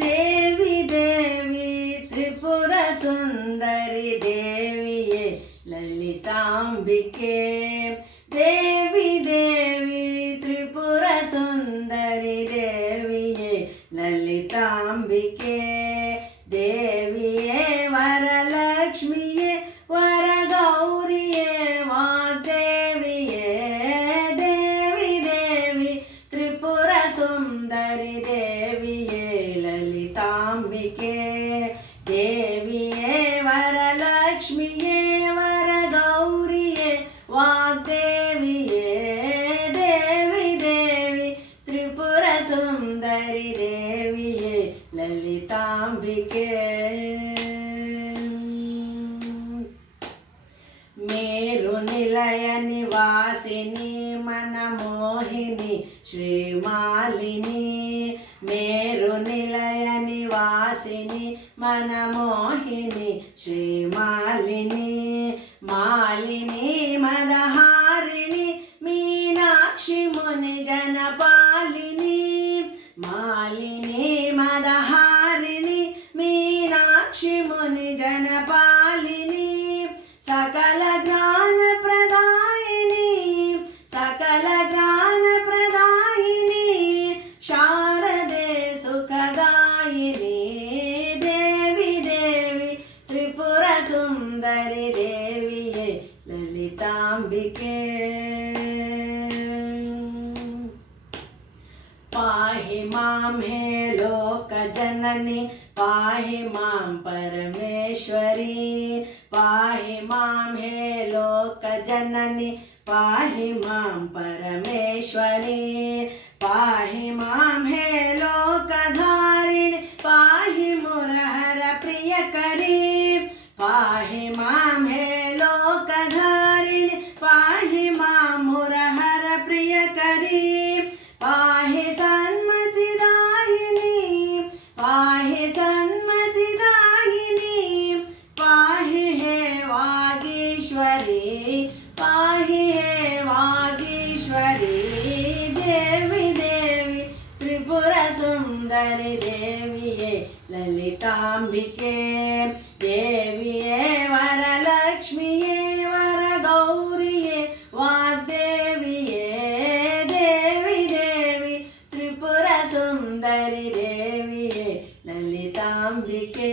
देवी देवी त्रिपुर सुंदरी देविये ललितांबिके देवी देवी त्रिपुर सुंदरी देविये ललितांबिके देविये वरलक्ष्मिये वरगौरिये वाग्देविये देवी देवी त्रिपुर सुंदरी देविये ललितांबिके देविये वरलक्ष्मिये वरगौरिये वाग्देविये देवी देवी त्रिपुर सुंदरी देविये ललितांबिके मेरु निलय निवासिनी मनमोहिनी श्रीमालिनी मेरु निलय निवासिनी मनमोहिनी श्रीमालिनी मालिनी मदहारिणी मीनाक्षी मुनि जनपालिनी मालिनी मदहारिणी मीनाक्षी मुनि जनपालिनी सकल ज्ञान प्रदायिनी सकल ज्ञान प्रदायिनी शारदे सुखदायिनी देवी देवी त्रिपुर सुंदरी देविये ललितांबिके पाहि मां हे लोक जननी पाहि मां परमेश्वरी पाहि मां हे लोक जननी पाहि मां परमेश्वरी पाहि मां हे लोकधारिणी पाहि मुरहर प्रियकरी पाहि मां हे लोकधारिणी पाहि मां मुरहर प्रियकरी पाहि सन्मतिदायिनी पाहि सन्मतिदायिनी पाहि हे वागीश्वरी पाहि हे वागीश्वरी देवी देवी त्रिपुर सुंदरी देविये ललितांबिके देविये वरलक्ष्मिये वरगौरिये वाग्देविये देवी देवी त्रिपुर सुंदरी देविये ललितांबिके।